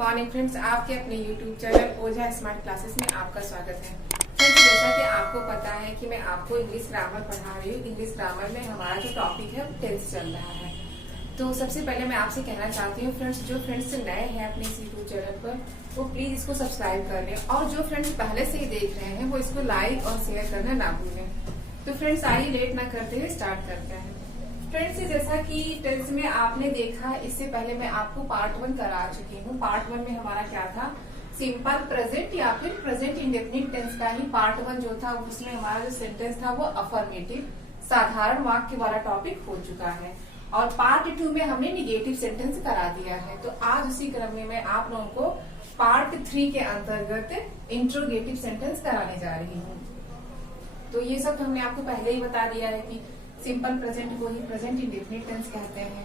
Morning friends, आपके अपने YouTube channel ओझा smart classes में आपका स्वागत है। फ्रेंड्स, जैसा कि आपको पता है कि मैं आपको इंग्लिश ग्रामर पढ़ा रही हूँ। इंग्लिश ग्रामर में हमारा जो टॉपिक है वो टेंस चल रहा है। तो सबसे पहले मैं आपसे कहना चाहती हूँ फ्रेंड्स, जो फ्रेंड्स नए हैं अपने इस यूट्यूब चैनल पर वो प्लीज इसको सब्सक्राइब कर लें, और जो फ्रेंड्स पहले से ही देख रहे हैं वो इसको लाइक और शेयर करना ना भूलें। तो फ्रेंड्स आइए लेट ना करते हुए स्टार्ट करते हैं। फ्रेंड्स, जैसा कि टेंस में आपने देखा, इससे पहले मैं आपको पार्ट 1 करा चुकी हूँ। पार्ट 1 में हमारा क्या था, सिंपल प्रेजेंट या फिर प्रेजेंट इंडेफिनिट टेंस का ही पार्ट 1 जो था, उसमें हमारा जो सेंटेंस था वो अफर्मेटिव साधारण वाक्य वाला टॉपिक हो चुका है। और पार्ट 2 में हमने निगेटिव सेंटेंस करा दिया है। तो आज उसी क्रम में मैं आप लोगों को पार्ट 3 के अंतर्गत इंट्रोगेटिव सेंटेंस कराने जा रही हूँ। तो ये सब हमने आपको पहले ही बता दिया है कि सिंपल प्रेजेंट को ही प्रेजेंट इंडेफिनिट टेंस कहते हैं।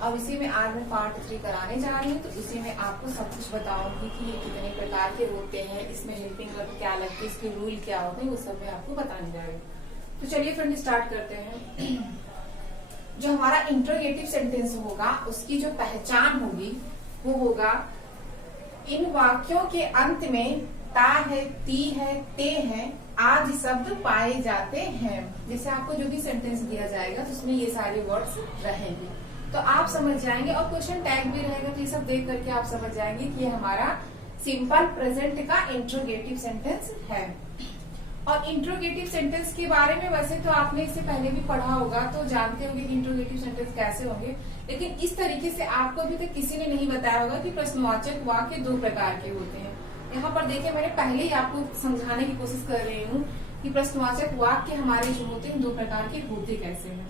अब इसी में आज मैं पार्ट 3 कराने जा रही हूँ। तो इसी में आपको सब कुछ बताऊंगी कि ये कितने प्रकार के होते हैं, इसमें हेल्पिंग वर्ब क्या लगती है, इसके रूल क्या होते हैं, वो सब मैं आपको बताने जा रही हूँ। तो चलिए फ्रेंड स्टार्ट करते हैं। जो हमारा इंट्रोगेटिव सेंटेंस होगा उसकी जो पहचान होगी वो होगा, इन वाक्यों के अंत में ता है, ती है, ते है आदि शब्द पाए जाते हैं। जैसे आपको जो भी सेंटेंस दिया जाएगा तो उसमें ये सारे वर्ड्स रहेंगे, तो आप समझ जाएंगे। और क्वेश्चन टैग भी रहेगा, तो ये सब देख करके आप समझ जाएंगे कि ये हमारा सिंपल प्रेजेंट का इंट्रोगेटिव सेंटेंस है। और इंट्रोगेटिव सेंटेंस के बारे में वैसे तो आपने इससे पहले भी पढ़ा होगा, तो जानते होंगे कि इंट्रोगेटिव सेंटेंस कैसे होंगे, लेकिन इस तरीके से आपको अभी तक किसी ने नहीं बताया होगा कि प्रश्नवाचक वाक्य 2 प्रकार के होते हैं। यहाँ पर देखिए, मैंने पहले ही आपको समझाने की कोशिश कर रही हूँ कि प्रश्नवाचक वाक्य हमारे जो होते हैं 2 प्रकार के होते कैसे हैं।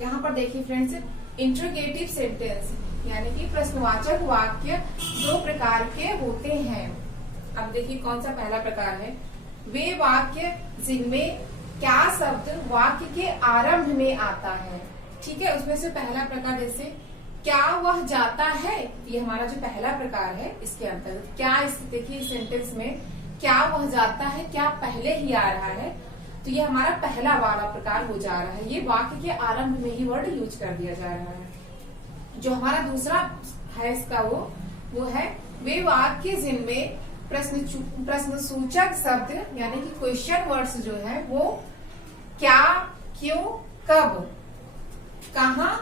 यहाँ पर देखिए फ्रेंड्स, इंट्रोगेटिव सेंटेंस यानी कि प्रश्नवाचक वाक्य 2 प्रकार के होते हैं। अब देखिए कौन सा पहला प्रकार है, वे वाक्य जिनमें क्या शब्द वाक्य के आरंभ में आता है। ठीक है, उसमें से पहला प्रकार जैसे क्या वह जाता है, ये हमारा जो पहला प्रकार है। इसके अंतर्गत क्या, इस देखिए सेंटेंस में क्या वह जाता है, क्या पहले ही आ रहा है, तो ये हमारा पहला वाला प्रकार हो जा रहा है। ये वाक्य के आरंभ में ही वर्ड यूज कर दिया जा रहा है। जो हमारा दूसरा है इसका वो है, वे वाक्य जिनमें प्रश्नसूचक शब्द यानी कि क्वेश्चन वर्ड्स जो है वो क्या, क्यों, कब, कहाँ,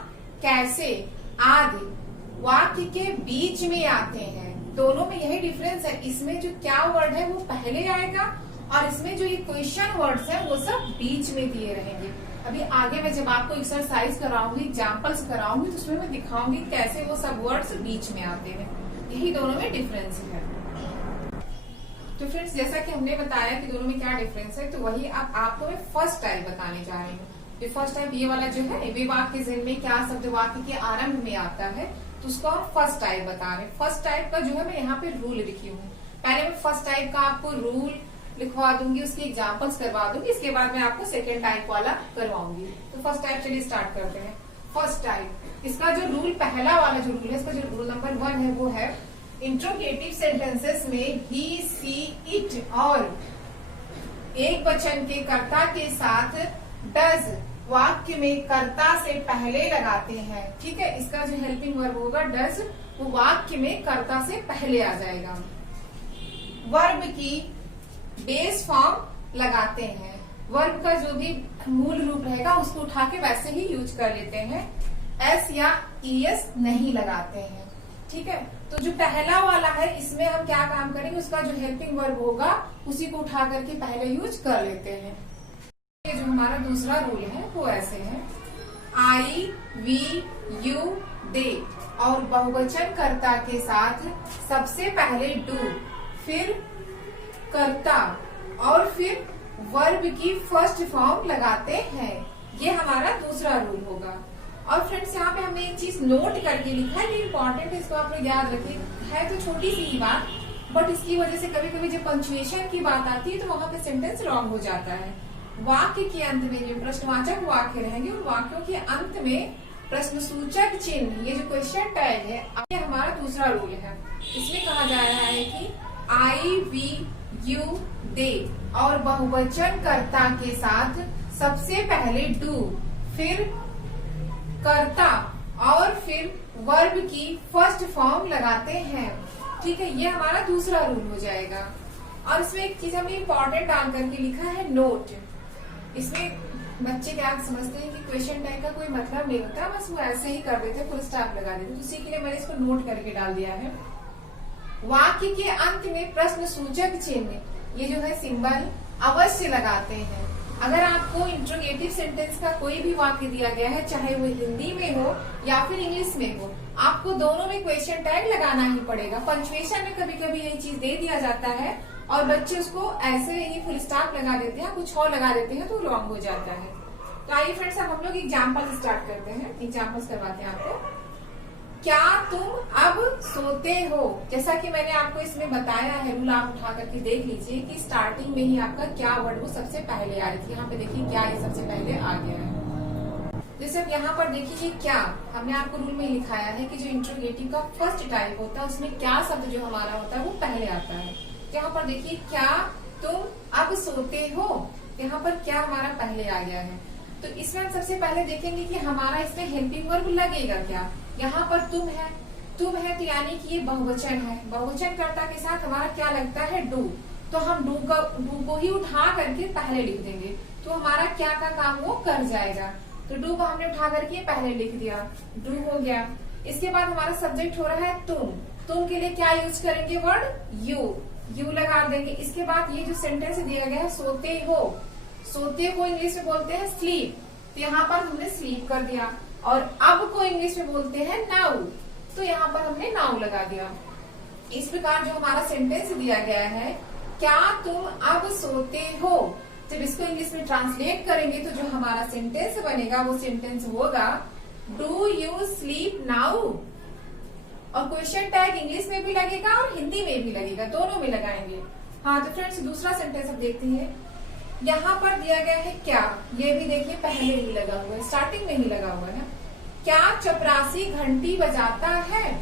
कैसे आदि वाक्य के बीच में आते हैं। दोनों में यही डिफरेंस है, इसमें जो क्या वर्ड है वो पहले आएगा और इसमें जो ये क्वेश्चन वर्ड्स है वो सब बीच में दिए रहेंगे। अभी आगे मैं जब आपको एक्सरसाइज कराऊंगी, एग्जाम्पल्स कराऊंगी, तो उसमें मैं दिखाऊंगी कैसे वो सब वर्ड्स बीच में आते हैं। यही दोनों में डिफरेंस है। तो फ्रेंड्स, जैसा कि हमने बताया कि दोनों में क्या डिफरेंस है, तो वही अब आपको मैं फर्स्ट टाइप बताने जा रही हूँ। ये फर्स्ट टाइप ये वाला जो है, वे वाक्य जिनमें क्या शब्द वाक्य के आरंभ में आता है, तो उसको हम फर्स्ट टाइप बता रहे हैं। फर्स्ट टाइप का जो है मैं यहाँ पे रूल लिखी हूँ। पहले मैं फर्स्ट टाइप का आपको रूल लिखवा दूंगी, उसके एग्जाम्पल्स करवा दूंगी, इसके बाद मैं आपको सेकेंड टाइप वाला करवाऊंगी। तो फर्स्ट टाइप चलिए स्टार्ट करते हैं। फर्स्ट टाइप, इसका जो रूल पहला वाला जो रूल है, इसका जो रूल नंबर 1 है वो है, इंट्रोगेटिव सेंटेंसेस में ही, सी, इट और एक वचन के कर्ता के साथ डज वाक्य में कर्ता से पहले लगाते हैं। ठीक है, इसका जो हेल्पिंग वर्ब होगा डज, वो वाक्य में कर्ता से पहले आ जाएगा। वर्ब की बेस फॉर्म लगाते हैं, वर्ब का जो भी मूल रूप रहेगा उसको उठा के वैसे ही यूज कर लेते हैं, एस या ईएस नहीं लगाते हैं। ठीक है, तो जो पहला वाला है इसमें हम क्या काम करेंगे, उसका जो हेल्पिंग वर्ब होगा उसी को उठा करके पहले यूज कर लेते हैं। ये जो हमारा दूसरा रूल है वो ऐसे है, आई, वी, यू, दे और बहुवचन कर्ता के साथ सबसे पहले डू, फिर कर्ता और फिर वर्ब की फर्स्ट फॉर्म लगाते हैं। ये हमारा दूसरा रूल होगा। और फ्रेंड्स, यहाँ पे हमने एक चीज नोट करके लिखा है, ये इंपॉर्टेंट है, इसको आप लोग याद रखिए। है तो छोटी सी ही बात, बट इसकी वजह से कभी कभी जब पंक्चुएशन की बात आती है तो वहां पे सेंटेंस रॉन्ग हो जाता है। वाक्य के अंत में जो प्रश्नवाचक वाक्य रहेंगे उन वाक्यों के अंत में प्रश्नसूचक चिन्ह, ये जो क्वेश्चन टैग है, ये हमारा दूसरा रूल है। इसमें कहा जा रहा है कि आई, वी, यू, दे और बहुवचन कर्ता के साथ सबसे पहले डू, फिर कर्ता और फिर वर्ब की फर्स्ट फॉर्म लगाते हैं। ठीक है, ये हमारा दूसरा रूल हो जाएगा। और इसमें एक चीज हमने इम्पोर्टेंट डाल करके लिखा है नोट। इसमें बच्चे क्या समझते हैं कि क्वेश्चन टैग का कोई मतलब नहीं होता, बस वो ऐसे ही कर देते, फुल स्टॉप लगा देते। उसी के लिए मैंने इसको नोट करके डाल दिया है। वाक्य के अंत में प्रश्न सूचक चिन्ह, ये जो है सिंबल, अवश्य लगाते हैं। अगर आपको इंट्रोगेटिव सेंटेंस का कोई भी वाक्य दिया गया है, चाहे वो हिंदी में हो या फिर इंग्लिश में हो, आपको दोनों में क्वेश्चन टैग लगाना ही पड़ेगा। पंक्चुएशन में कभी कभी यही चीज दे दिया जाता है और बच्चे उसको ऐसे ही फुल स्टॉप लगा देते हैं, कुछ और लगा देते हैं तो रॉन्ग हो जाता है। तो आइए फ्रेंड्स, अब हम लोग एग्जाम्पल स्टार्ट करते हैं। एग्जाम्पल्स करवाते हैं आपको। क्या तुम अब सोते हो? जैसा कि मैंने आपको इसमें बताया है, रूल आप उठा करके देख लीजिए कि स्टार्टिंग में ही आपका क्या वर्ड वो सबसे पहले आ रही थी। यहाँ पे देखिए क्या ये सबसे पहले आ गया है। जैसे अब यहाँ पर देखिए क्या हमने आपको रूल में लिखाया है कि जो इंट्रोगेटिव का फर्स्ट टाइप होता है उसमें क्या शब्द जो हमारा होता है वो पहले आता है। यहाँ पर देखिए क्या तुम अब सोते हो, यहाँ पर क्या हमारा पहले आ गया है। तो इसमें हम सबसे पहले देखेंगे कि हमारा इसमें हेल्पिंग वर्ब लगेगा क्या। यहाँ पर तुम है तो यानी कि ये बहुवचन है। बहुवचन कर्ता के साथ हमारा क्या लगता है, डू। तो हम डू को ही उठा करके पहले लिख देंगे, तो हमारा क्या का काम वो कर जाएगा। तो डू को हमने उठा करके पहले लिख दिया, डू हो गया। इसके बाद हमारा सब्जेक्ट हो रहा है तुम के लिए क्या यूज करेंगे, वर्ड यू लगा देंगे। इसके बाद ये जो सेंटेंस दिया गया है सोते हो इंग्लिश में बोलते हैं स्लीप, तो यहाँ पर हमने स्लीप कर दिया। और अब को इंग्लिश में बोलते हैं नाउ, तो यहाँ पर हमने नाउ लगा दिया। इस प्रकार जो हमारा सेंटेंस दिया गया है, क्या तुम अब सोते हो, जब इसको इंग्लिश में ट्रांसलेट करेंगे तो जो हमारा सेंटेंस बनेगा वो सेंटेंस होगा डू यू स्लीप नाउ। और क्वेश्चन टैग इंग्लिश में भी लगेगा और हिंदी में भी लगेगा, दोनों में लगाएंगे। हाँ, तो फ्रेंड्स दूसरा सेंटेंस अब देखते हैं। यहाँ पर दिया गया है क्या, ये भी देखिए पहले ही लगा हुआ है, स्टार्टिंग में ही लगा हुआ है। क्या चपरासी घंटी बजाता है?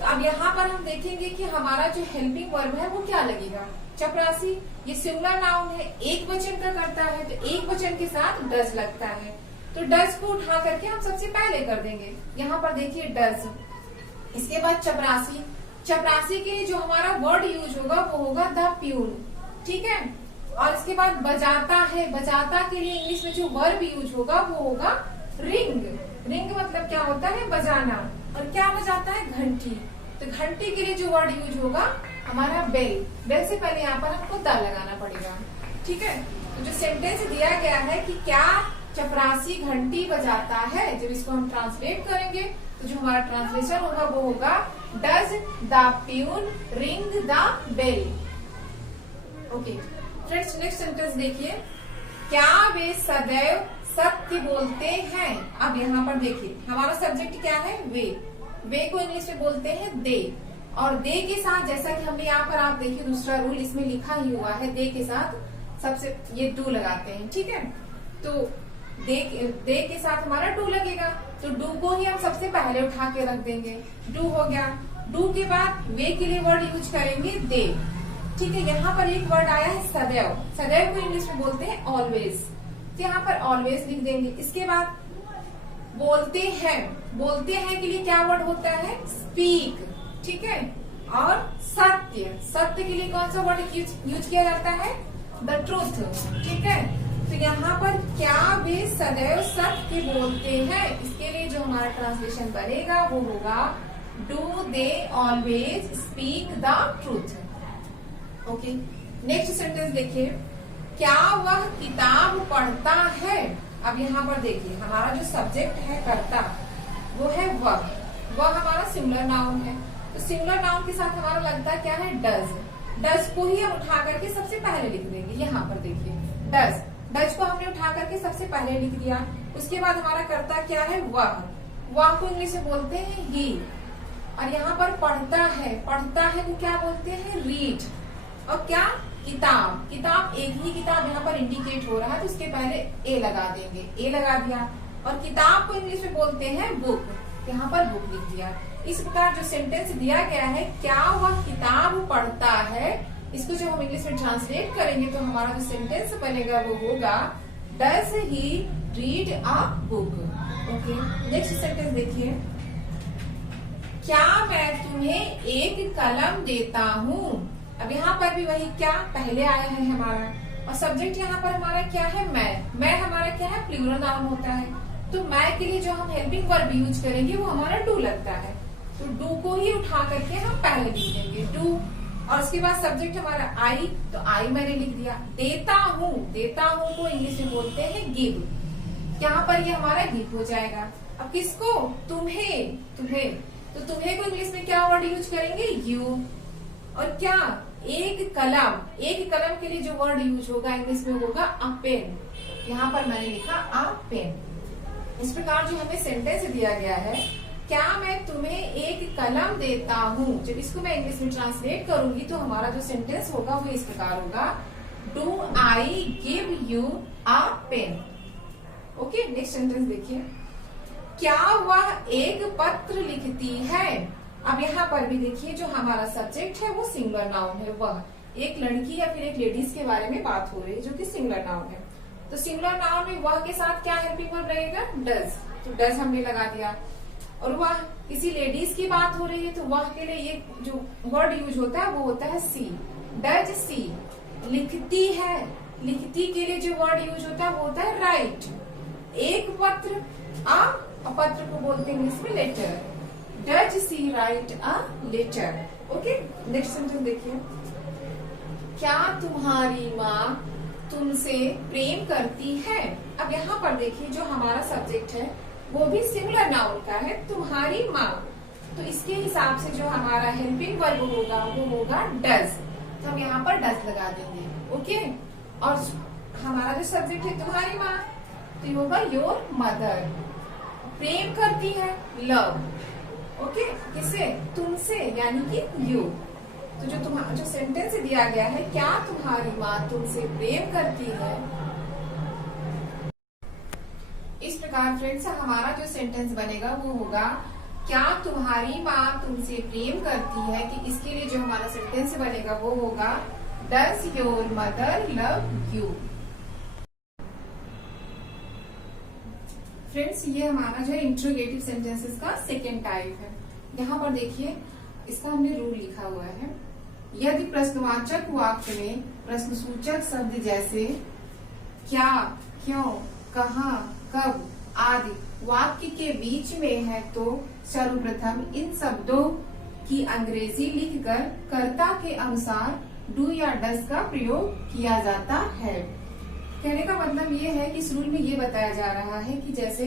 तो अब यहाँ पर हम देखेंगे कि हमारा जो हेल्पिंग वर्ब है वो क्या लगेगा, चपरासी। ये सिंगुलर नाउन है, एक वचन का करता है, तो एक वचन के साथ डज लगता है, तो डज को उठा करके हम सबसे पहले कर देंगे। यहाँ पर देखिए डज। इसके बाद चपरासी के लिए जो हमारा वर्ड यूज होगा वो होगा द प्यून, ठीक है। और इसके बाद बजाता के लिए इंग्लिश में जो वर्ब यूज होगा वो होगा रिंग मतलब क्या होता है, बजाना। और क्या बजाता है, घंटी। तो घंटी के लिए जो वर्ड यूज होगा हमारा बेल से पहले यहाँ पर हमको द लगाना पड़ेगा, ठीक है। तो जो सेंटेंस दिया गया है कि क्या चपरासी घंटी बजाता है, जब इसको हम ट्रांसलेट करेंगे तो जो हमारा ट्रांसलेशन होगा वो होगा does the peon ring the bell. Okay friends, next sentence देखिए। क्या वे सदैव सत्य बोलते हैं? अब यहाँ पर देखिए हमारा सब्जेक्ट क्या है, वे को इंग्लिश में बोलते हैं दे। और दे के साथ जैसा कि हमने यहाँ पर आप देखिए दूसरा रूल इसमें लिखा ही हुआ है, दे के साथ सबसे ये डू लगाते हैं, ठीक है। तो दे के साथ हमारा डू लगेगा, तो डू को ही हम सबसे पहले उठा के रख देंगे, डू हो गया। डू के बाद वे के लिए वर्ड यूज करेंगे दे, ठीक है। यहाँ पर एक वर्ड आया है सदैव को इंग्लिश में बोलते हैं ऑलवेज, तो यहाँ पर ऑलवेज लिख देंगे। इसके बाद बोलते हैं के लिए क्या वर्ड होता है, स्पीक, ठीक है। और सत्य के लिए कौन सा वर्ड यूज किया जाता है, द ट्रूथ, ठीक है। तो यहाँ पर क्या वे सदैव सत्य बोलते हैं, इसके लिए जो हमारा ट्रांसलेशन बनेगा वो होगा do they always speak the truth. Okay, next sentence देखिए। क्या वह किताब पढ़ता है? अब यहाँ पर देखिए हमारा जो सब्जेक्ट है कर्ता वो है वह हमारा सिंगुलर नाउन है, तो सिंगुलर नाउन के साथ हमारा लगता क्या है, डज को ही हम उठा करके सबसे पहले लिख देंगे। यहाँ पर देखिए डज को हमने उठा करके सबसे पहले लिख दिया। उसके बाद हमारा कर्ता क्या है, वह को इंग्लिश में बोलते हैं ही। और यहाँ पर पढ़ता है वो क्या बोलते हैं, रीड। और क्या, किताब एक ही किताब यहाँ पर इंडिकेट हो रहा है, तो उसके पहले ए लगा देंगे, ए लगा दिया। और किताब को इंग्लिश में बोलते हैं बुक, यहाँ पर बुक लिख दिया। इस प्रकार जो सेंटेंस दिया गया है, क्या वह किताब पढ़ता है, इसको जब हम इंग्लिश में ट्रांसलेट करेंगे तो हमारा जो सेंटेंस बनेगा वो होगा does he read a book. Okay, next sentence देखिए। क्या मैं तुम्हें एक कलम देता हूँ। अब यहाँ पर भी वही क्या पहले आया है हमारा, और सब्जेक्ट यहाँ पर हमारा क्या है, मैं हमारा क्या है, प्लूरल नाउन होता है। तो मैं के लिए जो हम हेल्पिंग वर्ब यूज करेंगे वो हमारा डू लगता है, तो डू को ही उठा करके हम पहले लिख देंगे डू, और उसके बाद सब्जेक्ट हमारा आई, तो आई मैंने लिख दिया। देता हूँ को इंग्लिश में बोलते हैं गिव, यहाँ पर ये हमारा गिव हो जाएगा। अब किसको, तुम्हें, तो तुम्हें को इंग्लिश में क्या वर्ड यूज करेंगे, यू। और क्या, एक कलम के लिए जो वर्ड यूज होगा इंग्लिश में होगा अ पेन, यहाँ पर मैंने लिखा अ पेन। इस प्रकार जो हमें सेंटेंस दिया गया है, क्या मैं तुम्हें एक कलम देता हूँ, जब इसको मैं इंग्लिश में ट्रांसलेट करूंगी तो हमारा जो सेंटेंस होगा वो इस प्रकार होगा, do I give you a pen. Okay, next sentence देखिए, क्या वह एक पत्र लिखती है। अब यहाँ पर भी देखिए जो हमारा सब्जेक्ट है वो सिंगुलर नाउन है, वह एक लड़की या फिर एक लेडीज के बारे में बात हो रही है जो कि सिंगुलर नाउन है। तो सिंगुलर नाउन में वह के साथ क्या हेल्पिंग वर्ब रहेगा, डज, तो डज हमने लगा दिया। और वह किसी लेडीज की बात हो रही है तो वह के लिए ये जो वर्ड यूज होता है वो होता है सी, डज सी। लिखती है, लिखती के लिए जो वर्ड यूज होता है वो होता है राइट। एक पत्र, अ पत्र को बोलते हैं इंग्लिश में letter, does see write a letter. Okay, next sentence देखिए, क्या तुम्हारी माँ तुमसे प्रेम करती है। अब यहाँ पर देखिए जो हमारा सब्जेक्ट है वो भी सिंगुलर नाउन का है, तुम्हारी माँ, तो इसके हिसाब से जो हमारा हेल्पिंग वर्ब होगा वो होगा डज, तो हम यहाँ पर डज लगा देंगे। ओके, और हमारा जो सब्जेक्ट है तुम्हारी माँ, तो ये होगा योर मदर। प्रेम करती है, लव। ओके, किसे, तुमसे, यानी कि यू। तो जो सेंटेंस दिया गया है, क्या तुम्हारी माँ तुमसे प्रेम करती है, इस प्रकार फ्रेंड्स हमारा जो सेंटेंस बनेगा वो होगा, क्या तुम्हारी माँ तुमसे प्रेम करती है, कि इसके लिए जो हमारा सेंटेंस बनेगा वो होगा, does your mother love you. Friends ये हमारा जो है इंट्रोगेटिव सेंटेंसेस का सेकेंड टाइप है। यहाँ पर देखिए इसका हमने रूल लिखा हुआ है, यदि प्रश्नवाचक वाक्य में प्रश्नसूचक शब्द जैसे क्या, क्यों, कहाँ, कब आदि वाक्य के बीच में है तो सर्वप्रथम इन शब्दों की अंग्रेजी लिखकर कर्ता के अनुसार डू या डज का प्रयोग किया जाता है। कहने का मतलब ये है कि इस रूल में ये बताया जा रहा है कि जैसे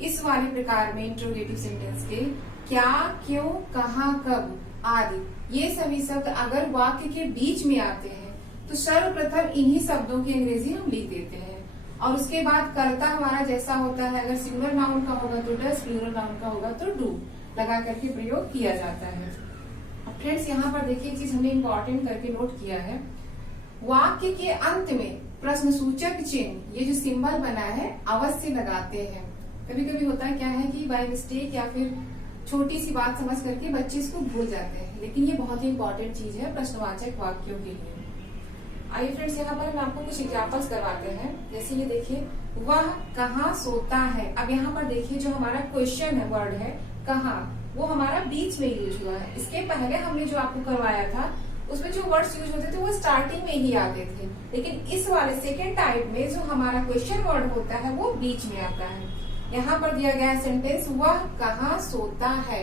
इस वाले प्रकार में इंट्रोगेटिव सेंटेंस के क्या, क्यों, कहाँ, कब आदि ये सभी शब्द अगर वाक्य के बीच में आते हैं तो सर्वप्रथम इन्हीं शब्दों की अंग्रेजी हम लिख देते हैं, और उसके बाद कर्ता हमारा जैसा होता है, अगर सिंगुलर नाउन का होगा तो डज, प्लूरल नाउन का होगा तो डू लगा करके प्रयोग किया जाता है। फ्रेंड्स यहाँ पर देखिए चीज हमने इम्पोर्टेंट करके नोट किया है, वाक्य के अंत में प्रश्नसूचक चिन्ह ये जो सिंबल बना है अवश्य लगाते हैं। कभी कभी होता है क्या है कि बाय मिस्टेक या फिर छोटी सी बात समझ करके बच्चे इसको भूल जाते हैं, लेकिन ये बहुत ही इंपॉर्टेंट चीज है प्रश्नवाचक वाक्यों के लिए। आइए फ्रेंड्स यहाँ पर हम आपको कुछ एग्जाम्पल्स करवाते हैं। जैसे ये देखिए, वह कहाँ सोता है। अब यहाँ पर देखिए जो हमारा क्वेश्चन है, वर्ड है कहाँ, वो हमारा बीच में यूज हुआ है। इसके पहले हमने जो आपको करवाया था उसमें जो वर्ड्स यूज होते थे वो स्टार्टिंग में ही आते थे, लेकिन इस वाले सेकेंड टाइप में जो हमारा क्वेश्चन वर्ड होता है वो बीच में आता है। यहाँ पर दिया गया है सेंटेंस, वह कहाँ सोता है।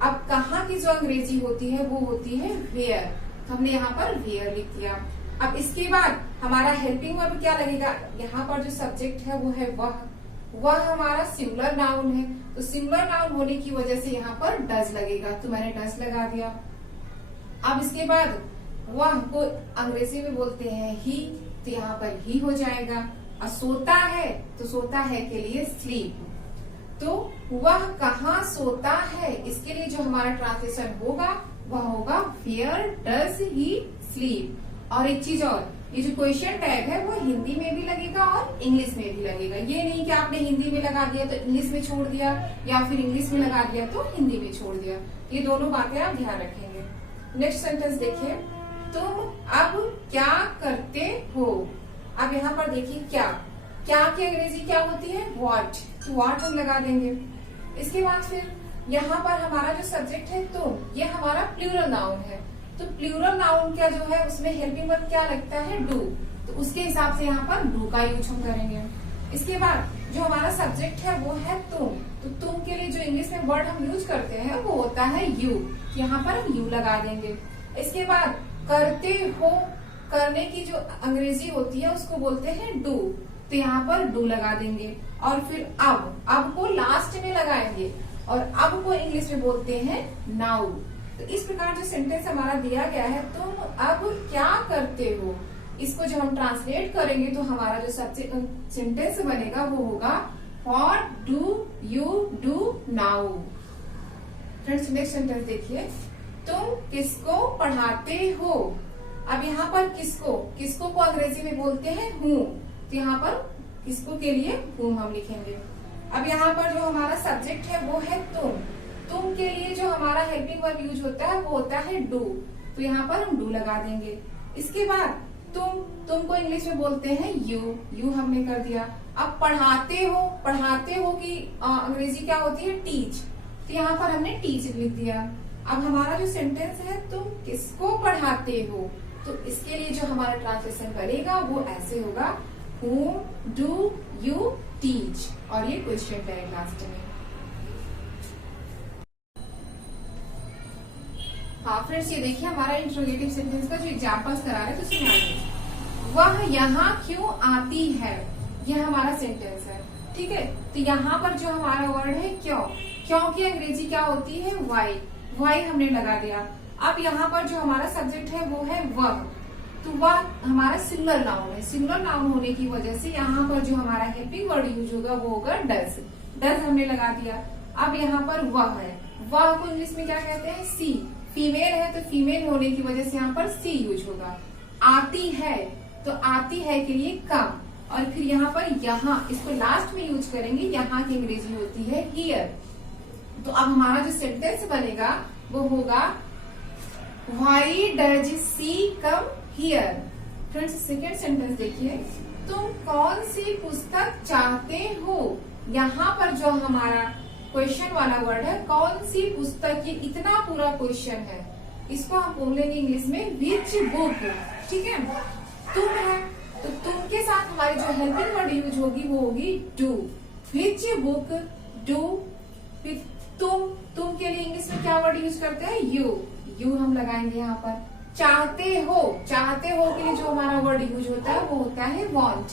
अब कहाँ की जो अंग्रेजी होती है वो होती है वेयर, तो हमने यहाँ पर वेयर लिख दिया। अब इसके बाद हमारा हेल्पिंग वर्ब क्या लगेगा, यहाँ पर जो सब्जेक्ट है वो है वह हमारा सिंगुलर नाउन है, तो सिंगुलर नाउन होने की वजह से यहाँ पर डज लगेगा, तो मैंने डज लगा दिया। अब इसके बाद वह को अंग्रेजी में बोलते हैं ही, तो यहाँ पर ही हो जाएगा। और सोता है तो सोता है के लिए स्लीप, तो वह कहाँ सोता है, इसके लिए जो हमारा ट्रांसलेशन होगा वह होगा वेयर डज ही स्लीप। और एक चीज और, ये जो क्वेश्चन टैग है वो हिंदी में भी लगेगा और इंग्लिश में भी लगेगा। ये नहीं कि आपने हिंदी में लगा दिया तो इंग्लिश में छोड़ दिया, या फिर इंग्लिश में लगा दिया तो हिंदी में छोड़ दिया। ये दोनों बातें आप ध्यान रखेंगे। नेक्स्ट सेंटेंस देखिए, तुम अब क्या करते हो। अब यहाँ पर देखिए क्या की अंग्रेजी क्या होती है, व्हाट, तो व्हाट हम लगा देंगे। इसके बाद फिर यहाँ पर हमारा जो सब्जेक्ट है तुम, ये हमारा प्लूरल नाउन है। तो प्लूरल नाउन का जो है उसमें हेल्पिंग वर्ब क्या लगता है, डू। तो उसके हिसाब से यहाँ पर डू का यूज हम करेंगे। इसके बाद जो हमारा सब्जेक्ट है वो है तुम। तो तुम के लिए जो इंग्लिश में वर्ड हम यूज करते हैं वो होता है यू। तो यहाँ पर हम यू लगा देंगे। इसके बाद करते हो, करने की जो अंग्रेजी होती है उसको बोलते हैं डू। तो यहाँ पर डू लगा देंगे। और फिर अब को लास्ट में लगाएंगे और अब को इंग्लिश में बोलते हैं नाउ। तो इस प्रकार जो सेंटेंस हमारा दिया गया है, तुम अब क्या करते हो, इसको जब हम ट्रांसलेट करेंगे तो हमारा जो सेंटेंस बनेगा वो होगा what do you do now. Friends next sentence देखिए, तुम किसको पढ़ाते हो। अब यहाँ पर किसको को अंग्रेजी में बोलते हैं हूँ। तो यहाँ पर किसको के लिए हूँ हम लिखेंगे। अब यहाँ पर जो हमारा सब्जेक्ट है वो है तुम के लिए जो हमारा हेल्पिंग वर्ब यूज होता है वो होता है डू। तो यहाँ पर हम डू लगा देंगे। इसके बाद तुम को इंग्लिश में बोलते हैं यू हमने कर दिया। अब पढ़ाते हो की अंग्रेजी क्या होती है, टीच। तो यहाँ पर हमने टीच लिख दिया। अब हमारा जो सेंटेंस है तुम किसको पढ़ाते हो, तो इसके लिए जो हमारा ट्रांसलेशन करेगा वो ऐसे होगा whom do you teach, और ये क्वेश्चन टैग लास्ट में। हाँ फ्रेंड्स, ये देखिए हमारा इंट्रोगेटिव सेंटेंस का जो एग्जांपल्स करा रहे हैं तो सुनिए। वह यहाँ क्यों आती है, यह हमारा सेंटेंस है। ठीक है, तो यहाँ पर जो हमारा वर्ड है क्यों की अंग्रेजी क्या होती है, वाई हमने लगा दिया। अब यहाँ पर जो हमारा सब्जेक्ट है वो है वह। तो वह हमारा सिंगुलर नाउन है। सिंगुलर नाउन होने की वजह से यहाँ पर जो हमारा हेल्पिंग वर्ड यूज होगा वो होगा डज हमने लगा दिया। अब यहाँ पर वह है, वह को इंग्लिश में क्या कहते हैं, सी। फीमेल है तो फीमेल होने की वजह से यहाँ पर सी यूज होगा। आती है तो आती है के लिए कम, और फिर यहाँ पर यहाँ इसको लास्ट में यूज करेंगे। यहाँ की अंग्रेजी होती है हियर। तो अब हमारा जो सेंटेंस बनेगा वो होगा why does she come here. Friends second sentence देखिए, तुम कौन सी पुस्तक चाहते हो। यहाँ पर जो हमारा क्वेश्चन वाला वर्ड है कौन सी पुस्तक, ये इतना पूरा क्वेश्चन है। इसको हम बोलेंगे इंग्लिश में विच बुक। ठीक है, तुम है तो तुम के साथ हमारी जो हेल्पिंग वर्ड यूज होगी वो होगी डू। Which book do. फिर तुम के लिए इंग्लिश में क्या वर्ड यूज करते हैं, यू हम लगाएंगे यहाँ पर। चाहते हो के लिए जो हमारा वर्ड यूज होता है वो होता है वांट।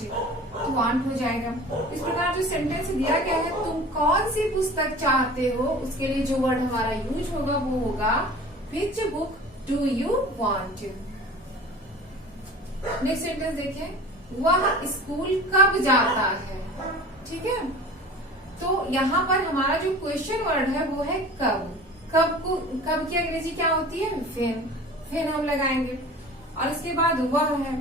तो वांट हो जाएगा। इस प्रकार जो सेंटेंस दिया गया है तुम कौन सी पुस्तक चाहते हो, उसके लिए जो वर्ड हमारा यूज होगा वो होगा which book do you want. Next sentence देखिए, वह स्कूल कब जाता है। ठीक है, तो यहाँ पर हमारा जो क्वेश्चन वर्ड है वो है कब। कब की अंग्रेजी क्या होती है, वेन हम लगाएंगे। और इसके बाद वह है,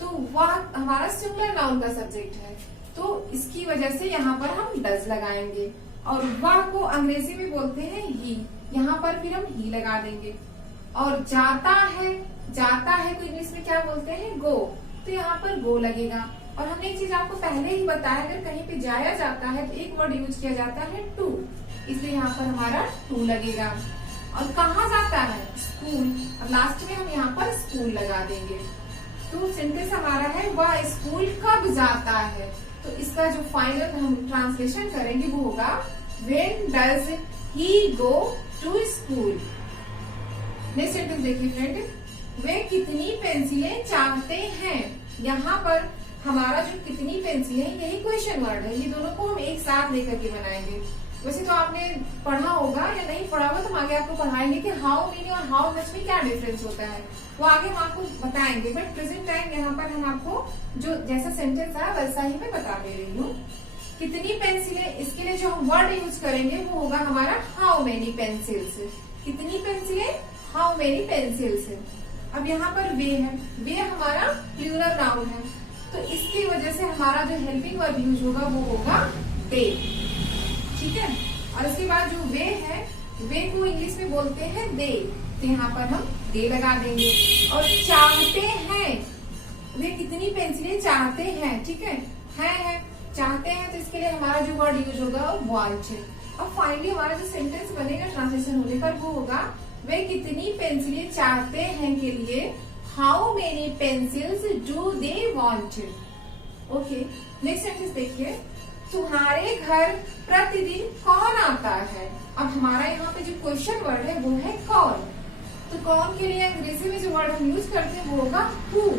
तो वह हमारा सिंगुलर नाउन का सब्जेक्ट है, तो इसकी वजह से यहाँ पर हम डज लगाएंगे। और वह को अंग्रेजी में बोलते हैं ही, यहाँ पर फिर हम ही लगा देंगे। और जाता है तो इंग्लिश में क्या बोलते हैं, गो। तो यहाँ पर गो लगेगा। और हमने एक चीज आपको पहले ही बताया, अगर कहीं पे जाया जाता है तो एक वर्ड यूज किया जाता है टू, इसलिए यहाँ पर हमारा टू लगेगा। और कहाँ जाता है, स्कूल। अब लास्ट में हम यहाँ पर स्कूल लगा देंगे। तो सेंटेंस हमारा है वह स्कूल कब जाता है। तो इसका जो फाइनल हम ट्रांसलेशन करेंगे वो होगा when does he go to school. Next sentence देखिए फ्रेंड, वे कितनी पेंसिलें चाहते हैं। यहाँ पर हमारा जो कितनी पेंसिल है यही क्वेश्चन वर्ड है। ये दोनों को हम एक साथ लेकर के बनाएंगे। वैसे तो आपने पढ़ा होगा या नहीं पढ़ा होगा, तो हम आगे आपको पढ़ाएंगे कि हाउ मेनी और हाउ मच में क्या डिफरेंस होता है, वो आगे हम आपको बताएंगे। बट प्रेजेंट टाइम यहाँ पर हम आपको जो जैसा सेंटेंस है वैसा ही मैं बता दे रही हूँ। कितनी पेंसिलें, इसके लिए जो हम वर्ड यूज करेंगे वो होगा हमारा हाउ मेनी पेंसिल्स। कितनी पेंसिलें, हाउ मेनी पेंसिल्स। अब यहाँ पर वे है, वे हमारा प्लूरल नाउन है, तो इसकी वजह से हमारा जो हेल्पिंग वर्ब यूज होगा वो होगा दे। ठीक है, और इसके बाद जो वे है, वे को इंग्लिश में बोलते हैं दे, तो यहाँ पर हम दे लगा देंगे। और चाहते हैं, वे कितनी पेंसिलें चाहते हैं। ठीक है, चाहते हैं तो इसके लिए हमारा जो वर्ड यूज होगा वांट। अब फाइनली हमारा जो सेंटेंस बनेगा ट्रांसलेशन होने पर वो होगा वे कितनी पेंसिलें चाहते हैं के लिए how many pencils do they want. Okay, next sentence देखिए, तुम्हारे घर प्रतिदिन कौन आता है। अब हमारा यहाँ पे जो क्वेश्चन वर्ड है वो है कौन। तो कौन के लिए अंग्रेजी में जो वर्ड हम यूज करते हैं वो होगा हु।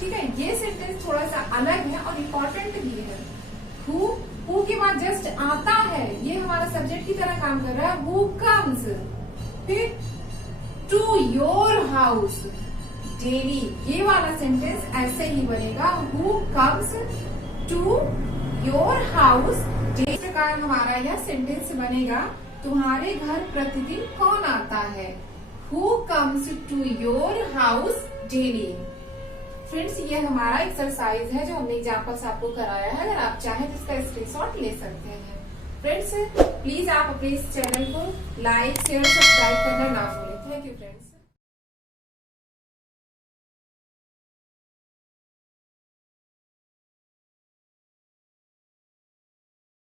ठीक है, ये सेंटेंस थोड़ा सा अलग है और इम्पोर्टेंट भी है। हु के बाद जस्ट आता है, ये हमारा सब्जेक्ट की तरह काम कर रहा है। हु कम्स, फिर टू योर हाउस डेली, ये वाला सेंटेंस ऐसे ही बनेगा, who comes to your house. इस प्रकार हमारा यह सेंटेंस बनेगा, तुम्हारे घर प्रतिदिन कौन आता है। Who comes to your house daily. Friends, ये हमारा एक्सरसाइज है जो हमने एग्जाम्पल्स आपको कराया है। अगर आप चाहें तो इसका स्क्रीनशॉट ले सकते हैं। फ्रेंड्स, प्लीज आप अपने इस चैनल को लाइक शेयर सब्सक्राइब करना ना भूलें। Thank you friends.